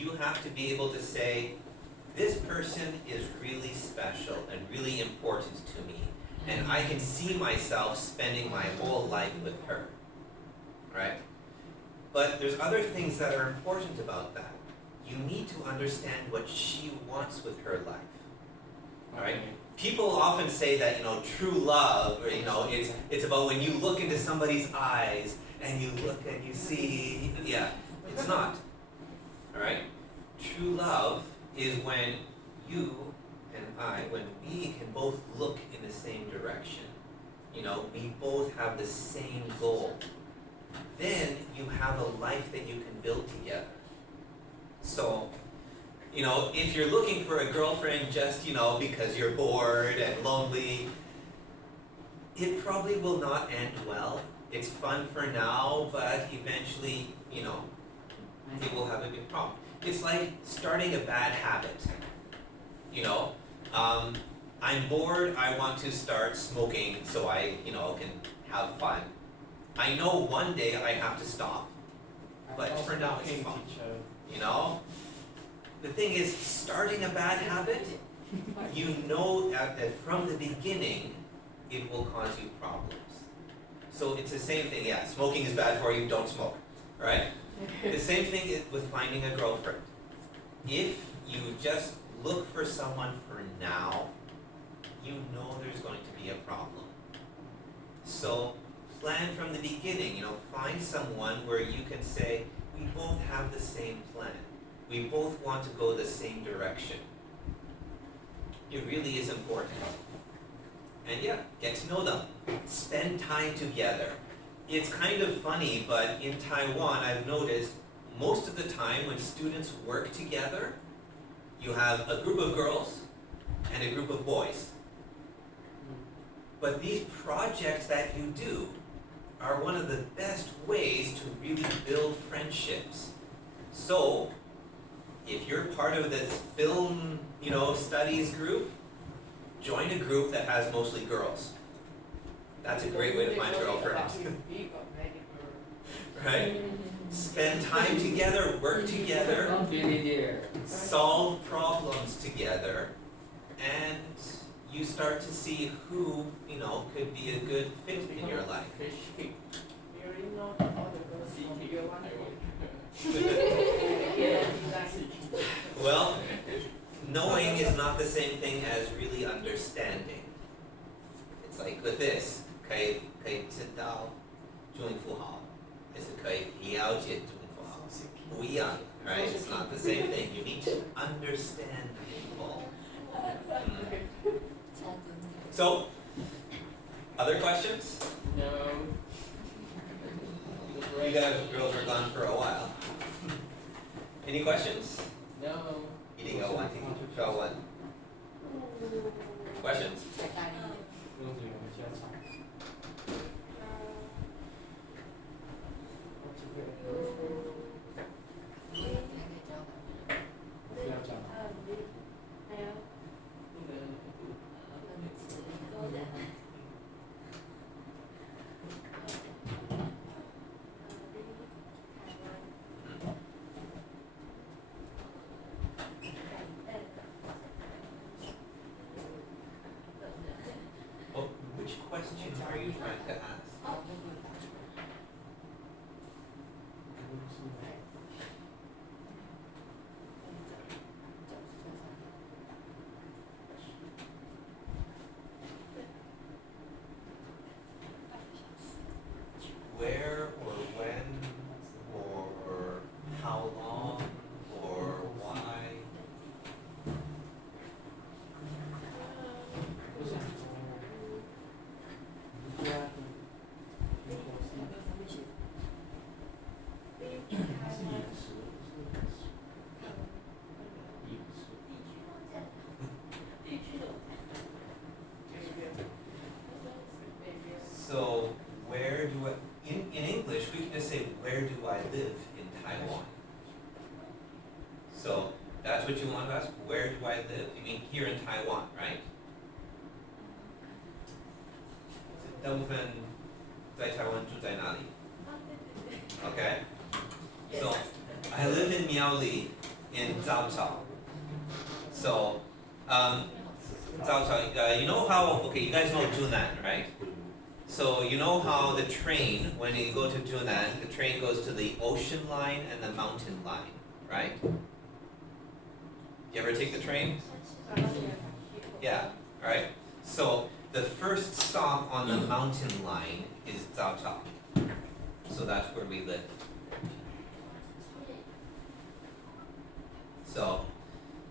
you have to be able to say, this person is really special and really important to me, and I can see myself spending my whole life with her, right? But there's other things that are important about that. You need to understand what she wants with her life, all right? People often say that, true love, or, it's about when you look into somebody's eyes and you look and you see, it's not, all right? True love is when you and I, when we can both look in the same direction, we both have the same goal. Then you have a life that you can build together. So, if you're looking for a girlfriend just, because you're bored and lonely, it probably will not end well. It's fun for now, but eventually, it will have a big problem. It's like starting a bad habit. I'm bored, I want to start smoking so I, can have fun. I know one day I have to stop, but for now it's fun. The thing is, starting a bad habit, that from the beginning, it will cause you problems. So it's the same thing, smoking is bad for you, don't smoke, right? The same thing is with finding a girlfriend. If you just look for someone for now, there's going to be a problem. So plan from the beginning, find someone where you can say, we both have the same plan. We both want to go the same direction. It really is important. And get to know them. Spend time together. It's kind of funny, but in Taiwan, I've noticed most of the time when students work together, you have a group of girls and a group of boys. But these projects that you do are one of the best ways to really build friendships. So, if you're part of this film, studies group, join a group that has mostly girls. That's a great way to find a girlfriend. Right? Spend time together, work together, solve problems together, and you start to see who, could be a good fit in your life. Well, knowing is not the same thing as really understanding. It's like with this, 可以知道注音符号，还是可以了解注音符号，不一样，right? It's not the same thing. You need to understand people. So, other questions? No. You guys, girls were gone for a while. Any questions? No. Eating a one, show one. Questions? Which questions are you trying to ask? Where or when or how long or why? So where do I, in English, we can just say, where do I live in Taiwan? So that's what you want to ask, where do I live? You mean here in Taiwan, right? 大部分在台湾住在哪里? Okay? So I live in Miaoli. in Zaochao. So, Zaochao, you know how, okay, you guys know Zhunan, right? So you know how the train, when you go to Zhunan, the train goes to the ocean line and the mountain line, right? You ever take the train? Yeah, alright. So the first stop on the mountain line is Zaochao. So that's where we live. So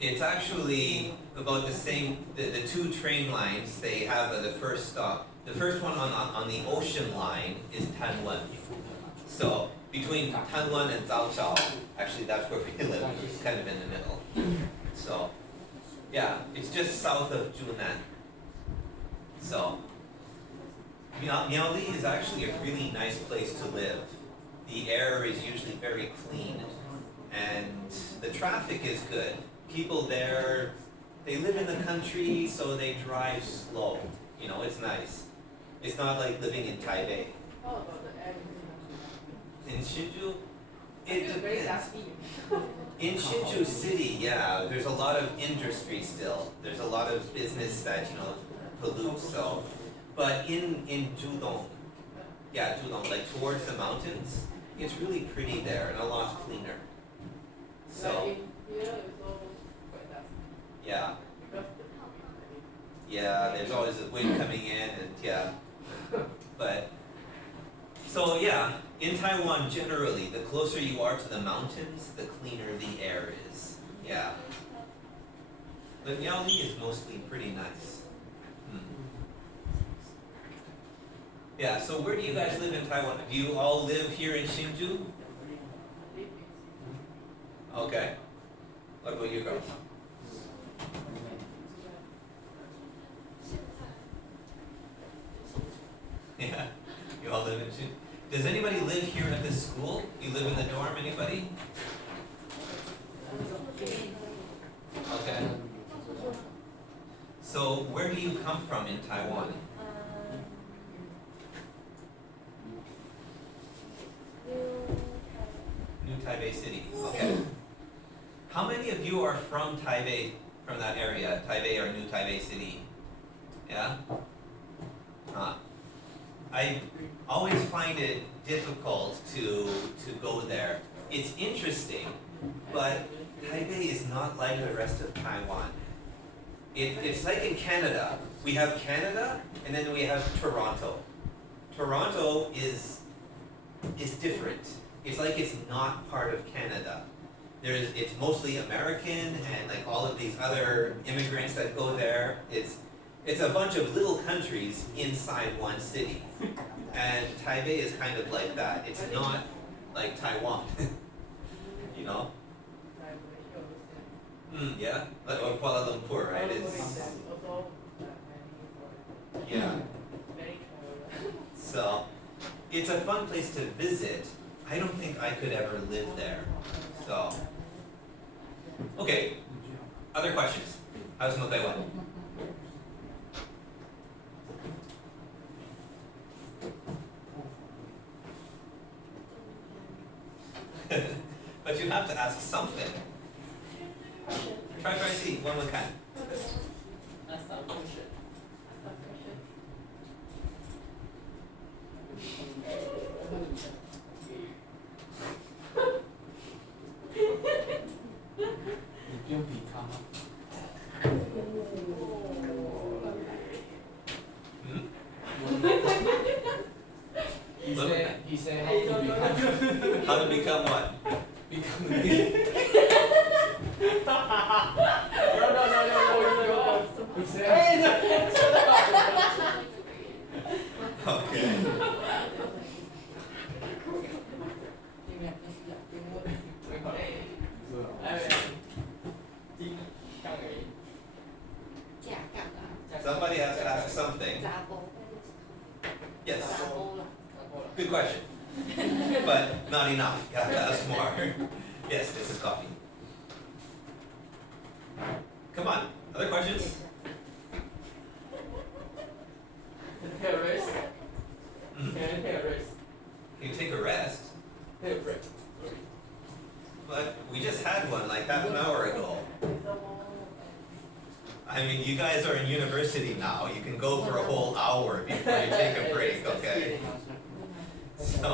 it's actually about the same, the two train lines, they have the first stop. The first one on the ocean line is Tanwen. So between Tanwen and Zaochao, actually that's where we live, it's kind of in the middle. So yeah, it's just south of Zhunan. So Miaoli is actually a really nice place to live. The air is usually very clean and the traffic is good. People there, they live in the country, so they drive slow. You know, it's nice. It's not like living in Taipei. In Hsinchu, it depends. In Hsinchu City, yeah, there's a lot of industry still. There's a lot of business that, you know, pollutes, so. But in Zhudong, yeah, Zhudong, like towards the mountains, it's really pretty there and a lot cleaner. So, yeah. Yeah, there's always a wind coming in and yeah. But, so yeah, in Taiwan generally, the closer you are to the mountains, the cleaner the air is. Yeah. But Miaoli is mostly pretty nice. Yeah, so where do you guys live in Taiwan? Do you all live here in Hsinchu? Okay. What about you girls? Yeah, you all live in Hsinchu. Does anybody live here at this school? You live in the dorm, anybody? Okay. So where do you come from in Taiwan? New Taipei City, okay. How many of you are from Taipei, from that area, Taipei or New Taipei City? Yeah? I always find it difficult to go there. It's interesting, but Taipei is not like the rest of Taiwan. It's like in Canada. We have Canada, and then we have Toronto. Toronto is different. It's like it's not part of Canada. It's mostly American and like all of these other immigrants that go there. It's a bunch of little countries inside one city. And Taipei is kind of like that. It's not like Taiwan. You know? Yeah? Or Kuala Lumpur, right? Yeah. So, it's a fun place to visit. I don't think I could ever live there. So, okay. Other questions? How's Taiwan? But you have to ask something. Try see. One more time. Ask some question. He said how to become How to become what? become no. He said Okay. Somebody has to ask something. Yes. Good question. But not enough. You have to ask more. Yes, this is coffee. Come on. Other questions? take a rest. Mhm. Can I take a rest? Can you take a rest? Take a break. But we just had one like half an hour ago. I mean, you guys are in university now. You can go for a whole hour before you take a break, Just okay? kidding, I was joking. So.